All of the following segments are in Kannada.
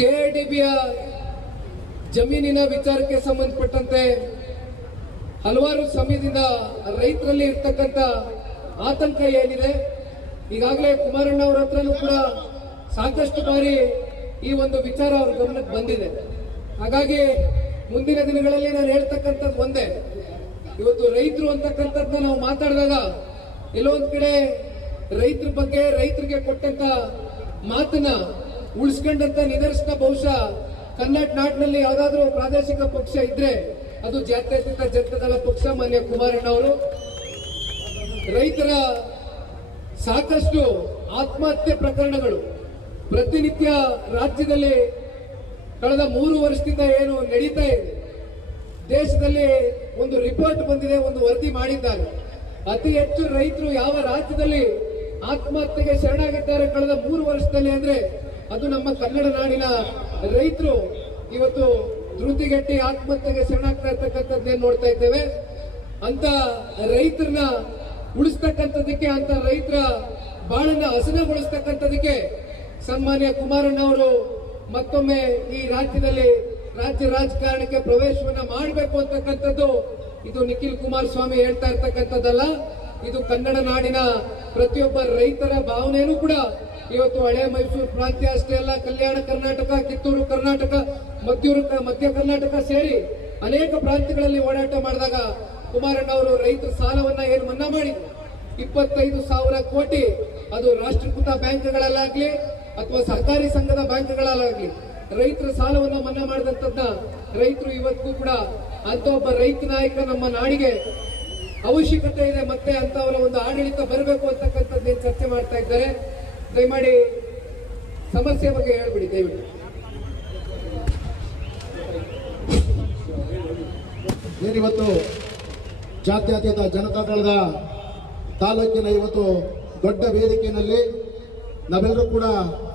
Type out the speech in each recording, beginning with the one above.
ಕೆಆರ್ಡಿಬಿಯ ಜಮೀನಿನ ವಿಚಾರಕ್ಕೆ ಸಂಬಂಧಪಟ್ಟಂತೆ ಹಲವಾರು ಸಮಯದಿಂದ ರೈತರಲ್ಲಿ ಇರ್ತಕ್ಕಂಥ ಆತಂಕ ಏನಿದೆ, ಈಗಾಗಲೇ ಕುಮಾರಣ್ಣ ಅವರ ಹತ್ರನೂ ಕೂಡ ಸಾಕಷ್ಟು ಬಾರಿ ಈ ಒಂದು ವಿಚಾರ ಅವ್ರ ಗಮನಕ್ಕೆ ಬಂದಿದೆ. ಹಾಗಾಗಿ ಮುಂದಿನ ದಿನಗಳಲ್ಲಿ ನಾನು ಹೇಳ್ತಕ್ಕಂಥದ್ದು ಒಂದೇ, ಇವತ್ತು ರೈತರು ಅಂತಕ್ಕಂಥದ್ದನ್ನ ನಾವು ಮಾತಾಡಿದಾಗ ಎಲ್ಲೊಂದ್ ಕಡೆ ರೈತರ ಬಗ್ಗೆ ರೈತರಿಗೆ ಕೊಟ್ಟಂತ ಮಾತನ್ನ ಉಳಿಸ್ಕೊಂಡಂತ ನಿದರ್ಶನ ಬಹುಶಃ ಕರ್ನಾಟಕ ನಾಡಿನಲ್ಲಿ ಯಾವ್ದಾದ್ರು ಪ್ರಾದೇಶಿಕ ಪಕ್ಷ ಇದ್ರೆ ಅದು ಜಾತ್ಯತೀತ ಜನತಾದಳ ಪಕ್ಷ. ಮಾನ್ಯ ಕುಮಾರಣ್ಣ ಅವರು ರೈತರ ಸಾಕಷ್ಟು ಆತ್ಮಹತ್ಯೆ ಪ್ರಕರಣಗಳು ಪ್ರತಿನಿತ್ಯ ರಾಜ್ಯದಲ್ಲಿ ಕಳೆದ 3 ವರ್ಷದಿಂದ ಏನು ನಡೀತಾ ಇದೆ, ದೇಶದಲ್ಲಿ ಒಂದು ರಿಪೋರ್ಟ್ ಬಂದಿದೆ, ಒಂದು ವರದಿ ಮಾಡಿದ್ದಾರೆ. ಅತಿ ಹೆಚ್ಚು ರೈತರು ಯಾವ ರಾಜ್ಯದಲ್ಲಿ ಆತ್ಮಹತ್ಯೆಗೆ ಶರಣಾಗಿದ್ದಾರೆ ಕಳೆದ 3 ವರ್ಷದಲ್ಲಿ ಅಂದ್ರೆ ಅದು ನಮ್ಮ ಕನ್ನಡ ನಾಡಿನ ರೈತರು ಇವತ್ತು ಧೃತಿಗೆಟ್ಟಿ ಆತ್ಮಹತ್ಯೆಗೆ ಶರಣಾಗ್ತಾ ಇರ್ತಕ್ಕಂಥದ್ದೇನು ನೋಡ್ತಾ ಇದ್ದೇವೆ. ಅಂತ ರೈತರನ್ನ ಉಳಿಸ್ತಕ್ಕಂಥದಕ್ಕೆ, ಅಂತ ರೈತರ ಬಾಳನ್ನ ಹಸನಗೊಳಿಸ್ತಕ್ಕಂಥದಕ್ಕೆ ಸನ್ಮಾನ್ಯ ಕುಮಾರಣ್ಣ ಅವರು ಮತ್ತೊಮ್ಮೆ ಈ ರಾಜ್ಯದಲ್ಲಿ ರಾಜ್ಯ ರಾಜಕಾರಣಕ್ಕೆ ಪ್ರವೇಶವನ್ನ ಮಾಡಬೇಕು ಅಂತಕ್ಕಂಥದ್ದು ಇದು ನಿಖಿಲ್ ಕುಮಾರಸ್ವಾಮಿ ಹೇಳ್ತಾ ಇರ್ತಕ್ಕಂಥದ್ದಲ್ಲ, ಇದು ಕನ್ನಡ ನಾಡಿನ ಪ್ರತಿಯೊಬ್ಬ ರೈತರ ಭಾವನೆಯೂ ಕೂಡ ಇವತ್ತು ಹಳೆ ಮೈಸೂರು ಪ್ರಾಂತ್ಯ ಅಷ್ಟೇ ಅಲ್ಲ, ಕಲ್ಯಾಣ ಕರ್ನಾಟಕ, ಕಿತ್ತೂರು ಕರ್ನಾಟಕ, ಮಧ್ಯ ಕರ್ನಾಟಕ ಸೇರಿ ಅನೇಕ ಪ್ರಾಂತ್ಯಗಳಲ್ಲಿ ಓಡಾಟ ಮಾಡಿದಾಗ ಕುಮಾರಣ್ಣ ಅವರು ರೈತರ ಸಾಲವನ್ನ ಏನು ಮನ್ನಾ ಮಾಡಿದ್ರು 25,000 ಕೋಟಿ, ಅದು ರಾಷ್ಟ್ರೀಕೃತ ಬ್ಯಾಂಕ್ಗಳಲ್ಲಾಗ್ಲಿ ಅಥವಾ ಸರ್ಕಾರಿ ಸಂಘದ ಬ್ಯಾಂಕ್ಗಳಲ್ಲಾಗ್ಲಿ ರೈತರ ಸಾಲವನ್ನ ಮನ್ನಾ ಮಾಡಿದಂತದ್ನ ರೈತರು ಇವತ್ತಿಗೂ ಕೂಡ ಅಂತ ಒಬ್ಬ ರೈತ ನಾಯಕ ನಮ್ಮ ನಾಡಿಗೆ ಅವಶ್ಯಕತೆ ಇದೆ, ಮತ್ತೆ ಅಂತವರ ಒಂದು ಆಡಳಿತ ಬರಬೇಕು ಅಂತಕ್ಕಂಥದ್ದೇನು ಚರ್ಚೆ ಮಾಡ್ತಾ ಇದ್ದಾರೆ. ದಯಮಾಡಿ ಸಮಸ್ಯೆ ಬಗ್ಗೆ ಹೇಳ್ಬಿಡಿ ದಯವಿಟ್ಟು. ಏನಿವತ್ತು ಜಾತ್ಯತೀತ ಜನತಾದಳದ ತಾಲೂಕಿನ ಇವತ್ತು ದೊಡ್ಡ ವೇದಿಕೆಯಲ್ಲಿ ನಾವೆಲ್ಲರೂ ಕೂಡ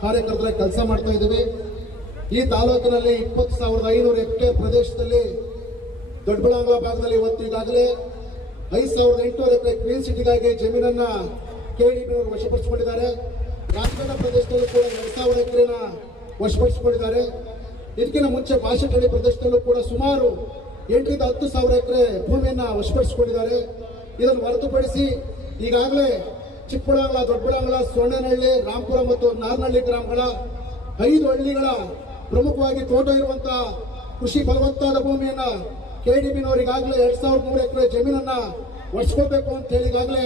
ಕಾರ್ಯಕರ್ತರ ಕೆಲಸ ಮಾಡ್ತಾ ಇದ್ದೀವಿ. ಈ ತಾಲೂಕಿನಲ್ಲಿ 20,500 ಹೆಕ್ಟೇರ್ ಪ್ರದೇಶದಲ್ಲಿ ದೊಡ್ಡಬಳ್ಳಾಪುರ ಭಾಗದಲ್ಲಿ ಇವತ್ತು ಈಗಾಗಲೇ 5,800 ಎಕರೆ ಕ್ಲೀನ್ ಸಿಟಿಗಾಗಿ ಜಮೀನನ್ನ ಕೆಡಿಬಿಯವರು ವಶಪಡಿಸಿಕೊಂಡಿದ್ದಾರೆ. ರಾಜಕಾರಣ ಪ್ರದೇಶದಲ್ಲೂ ಕೂಡ 2,000 ಎಕರೆನ ವಶಪಡಿಸಿಕೊಂಡಿದ್ದಾರೆ. ಇದಕ್ಕಿಂತ ಮುಂಚೆ ಭಾಷೆಹಳ್ಳಿ ಪ್ರದೇಶದಲ್ಲೂ ಕೂಡ ಸುಮಾರು 8,000 ರಿಂದ 10,000 ಎಕರೆ ಭೂಮಿಯನ್ನ ವಶಪಡಿಸಿಕೊಂಡಿದ್ದಾರೆ. ಇದನ್ನು ಹೊರತುಪಡಿಸಿ ಈಗಾಗಲೇ ಚಿಕ್ಕಬಳ್ಳಾಪುರ, ದೊಡ್ಡಬಳ್ಳಾಪುರ, ಸೊಣ್ಣನಹಳ್ಳಿ, ರಾಂಪುರ ಮತ್ತು ನಾರ್ನಹಳ್ಳಿ ಗ್ರಾಮಗಳ 5 ಹಳ್ಳಿಗಳ ಪ್ರಮುಖವಾಗಿ ತೋಟ ಇರುವಂತಹ ಕೃಷಿ ಫಲವತ್ತಾದ ಭೂಮಿಯನ್ನ ಕೆಡಿಬಿನವರಿಗಾಗಲೇ 2,300 ಎಕರೆ ಜಮೀನನ್ನ ಒಡ್ಸ್ಕೊಳ್ಬೇಕು ಅಂತ ಹೇಳಿ ಈಗಾಗಲೇ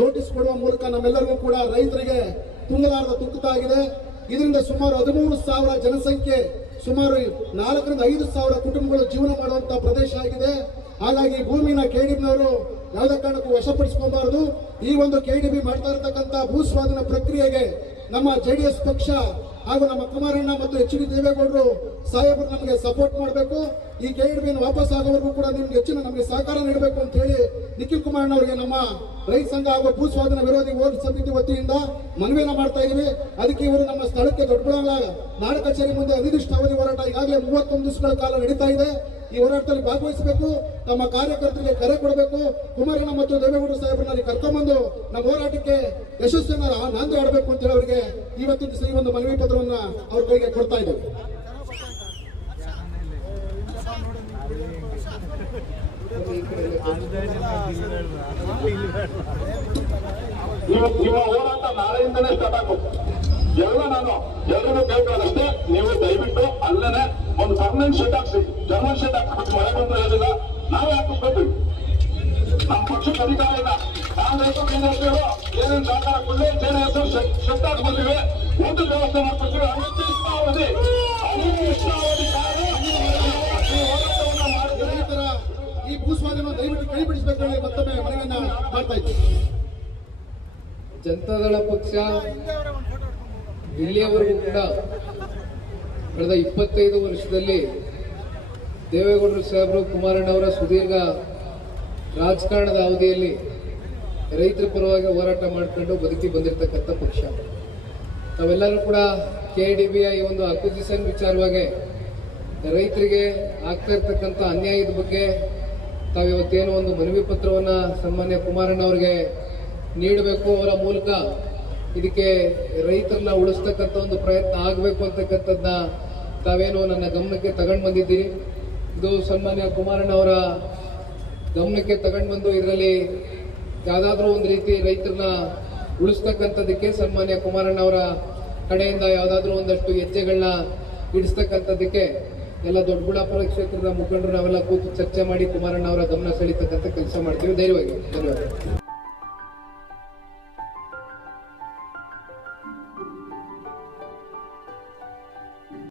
ನೋಟಿಸ್ ಕೊಡುವ ಮೂಲಕ ನಮ್ಮೆಲ್ಲರಿಗೂ ಕೂಡ ರೈತರಿಗೆ ತುಂಬಲಾರದ ತುಕ್ಕುತ ಆಗಿದೆ. ಇದರಿಂದ ಸುಮಾರು 13,000 ಜನಸಂಖ್ಯೆ, ಸುಮಾರು 4,000 ರಿಂದ 5,000 ಕುಟುಂಬಗಳು ಜೀವನ ಮಾಡುವಂತಹ ಪ್ರದೇಶ ಆಗಿದೆ. ಹಾಗಾಗಿ ಭೂಮಿನ ಕೆಡಿಬಿನವರು ಯಾವುದೇ ಕಾರಣಕ್ಕೂ ವಶಪಡಿಸಿಕೊಳ್ಳಬಾರದು. ಈ ಒಂದು ಕೆಡಿಬಿ ಮಾಡ್ತಾ ಇರತಕ್ಕಂತ ಭೂ ಸ್ವಾಧೀನ ಪ್ರಕ್ರಿಯೆಗೆ ನಮ್ಮ ಜೆಡಿಎಸ್ ಪಕ್ಷ ಹಾಗೂ ನಮ್ಮ ಕುಮಾರಣ್ಣ ಮತ್ತು ಎಚ್.ಡಿ. ದೇವೇಗೌಡರು ಸಾಹೇಬರು ನಮಗೆ ಸಪೋರ್ಟ್ ಮಾಡಬೇಕು. ಈ ಕೆಡಿಬಿಯನ್ನು ವಾಪಸ್ ಆಗೋವರೆಗೂ ಕೂಡ ನಿಮ್ಗೆ ಹೆಚ್ಚಿನ ನಮಗೆ ಸಹಕಾರ ನೀಡಬೇಕು ಅಂತ ಹೇಳಿ ನಿಖಿಲ್ ಕುಮಾರಣ್ಣ ಅವರಿಗೆ ನಮ್ಮ ರೈತ ಸಂಘ ಹಾಗೂ ಭೂ ಸ್ವಾಧೀನ ವಿರೋಧಿ ಹೋರಾಟ ಸಮಿತಿ ವತಿಯಿಂದ ಮನವಿಯನ್ನ ಮಾಡ್ತಾ ಇದೀವಿ. ಅದಕ್ಕೆ ಇವರು ನಮ್ಮ ಸ್ಥಳಕ್ಕೆ ದೊಡ್ಡಬಳ್ಳಾಪುರ ನಾಡ ಕಚೇರಿ ಮುಂದೆ ಅನಿರ್ದಿಷ್ಟ ಅವಧಿ ಹೋರಾಟ ಈಗಾಗಲೇ 31 ದಿವಸಗಳ ಕಾಲ ನಡೀತಾ ಇದೆ. ಈ ಹೋರಾಟದಲ್ಲಿ ಭಾಗವಹಿಸಬೇಕು, ನಮ್ಮ ಕಾರ್ಯಕರ್ತರಿಗೆ ಕರೆ ಕೊಡಬೇಕು. ಕುಮಾರಣ್ಣ ಮತ್ತು ದೇವೇಗೌಡ ಸಾಹೇಬರನ್ನ ಕರ್ಕೊಂಡ್ಬಂದು ನಮ್ಮ ಹೋರಾಟಕ್ಕೆ ಯಶಸ್ಸನ್ನ ನಾಂದಿ ಆಡಬೇಕು ಅಂತ ಹೇಳಿ ಅವರಿಗೆ ಇವತ್ತಿನ ದಿವಸ ಈ ಒಂದು ಮನವಿ ಪತ್ರವನ್ನ ಅವ್ರ ಕೈಗೆ ಕೊಡ್ತಾ ಇದ್ದೇವೆ. ನಿಮ್ಮ ಹೋರಾಟ ನಾಳೆಯಿಂದಲೇ ಸ್ಟಾರ್ಟ್ ಆಗಬೇಕು. ಎಲ್ಲರೂ ಬೇಕಾದಷ್ಟೇ ನೀವು ದಯವಿಟ್ಟು ಅಲ್ಲೇ ಒಂದು ಪರ್ಮನೆಂಟ್ ಶೆಡ್ ಹಾಕ್ಸಿ, ಜರ್ಮನ್ ಶೆಡ್ ಹಾಕ್ಬಿಟ್ಟು ಮಳೆ ಬಂದ್ರೆ ಏನಿಲ್ಲ, ನಾವೇ ಹಾಕಿಸ್ಬೇಕು. ನಮ್ಮ ಪಕ್ಷಕ್ಕೆ ಅಧಿಕಾರ ಇಲ್ಲ, ಕಾಂಗ್ರೆಸ್ ಬಿಜೆಪಿಯವರು ಏನೇನು ಸಹಕಾರ ಕೊಡಲಿ, ಜೆಡಿಎಸ್ ಶೆಡ್ ಹಾಕ್ಬಿಟ್ಟಿವೆ, ಊಟದ ವ್ಯವಸ್ಥೆ ಮಾಡ್ಕೊಡ್ತೀವಿ. ಅನಿರ್ದಿಷ್ಟಾವಧಿ ಹೋರಾಟವನ್ನ ಮಾಡಿದ್ರೆ ಈ ಭೂ ಸ್ವಾಧೀನ ದಯವಿಟ್ಟು ಕೈ ಬಿಡಿಸಬೇಕು ಹೇಳಿ ಮತ್ತೊಮ್ಮೆ ಮನವಿಯನ್ನ ಮಾಡ್ತಾ ಇದ್ದೀವಿ. ಜನತಾದಳ ಪಕ್ಷ ಇಲ್ಲಿಯವರೆಗೂ ಕೂಡ ಕಳೆದ 25 ವರ್ಷದಲ್ಲಿ ದೇವೇಗೌಡರು ಸಾಹೇಬರು, ಕುಮಾರಣ್ಣವರ ಸುದೀರ್ಘ ರಾಜಕಾರಣದ ಅವಧಿಯಲ್ಲಿ ರೈತರ ಪರವಾಗಿ ಹೋರಾಟ ಮಾಡಿಕೊಂಡು ಬದುಕಿ ಬಂದಿರತಕ್ಕಂಥ ಪಕ್ಷ. ನಾವೆಲ್ಲರೂ ಕೂಡ ಕೆಡಿಬಿಯ ಈ ಒಂದು ಅಕ್ವಿಸಿಷನ್ ವಿಚಾರವಾಗಿ ರೈತರಿಗೆ ಆಗ್ತಾ ಇರ್ತಕ್ಕಂಥ ಅನ್ಯಾಯದ ಬಗ್ಗೆ ತಾವಿವತ್ತೇನೋ ಒಂದು ಮನವಿ ಪತ್ರವನ್ನ ಸನ್ಮಾನ್ಯ ಕುಮಾರಣ್ಣ ಅವರಿಗೆ ನೀಡಬೇಕು, ಅವರ ಮೂಲಕ ಇದಕ್ಕೆ ರೈತರನ್ನ ಉಳಿಸ್ತಕ್ಕಂಥ ಒಂದು ಪ್ರಯತ್ನ ಆಗಬೇಕು ಅಂತಕ್ಕಂಥದ್ದನ್ನ ತಾವೇನು ನನ್ನ ಗಮನಕ್ಕೆ ತಗೊಂಡು ಬಂದಿದ್ದೀರಿ. ಇದು ಸನ್ಮಾನ್ಯ ಕುಮಾರಣ್ಣ ಅವರ ಗಮನಕ್ಕೆ ತಗೊಂಡು ಬಂದು ಇದರಲ್ಲಿ ಯಾವುದಾದ್ರೂ ಒಂದು ರೀತಿ ರೈತರನ್ನ ಉಳಿಸ್ತಕ್ಕಂಥದ್ದಕ್ಕೆ ಸನ್ಮಾನ್ಯ ಕುಮಾರಣ್ಣ ಅವರ ಕಡೆಯಿಂದ ಯಾವುದಾದ್ರೂ ಒಂದಷ್ಟು ಹೆಜ್ಜೆಗಳನ್ನ ಇಡಿಸ್ತಕ್ಕಂಥದ್ದಕ್ಕೆ ಎಲ್ಲ ದೊಡ್ಡಬಳ್ಳಾಪುರ ಕ್ಷೇತ್ರದ ಮುಖಂಡರು ನಾವೆಲ್ಲ ಕೂತು ಚರ್ಚೆ ಮಾಡಿ ಕುಮಾರಣ್ಣ ಅವರ ಗಮನ ಸೆಳೀತಕ್ಕಂಥ ಕೆಲಸ ಮಾಡ್ತೀವಿ. ಧೈರ್ಯವಾಗಿ ಧನ್ಯವಾದ.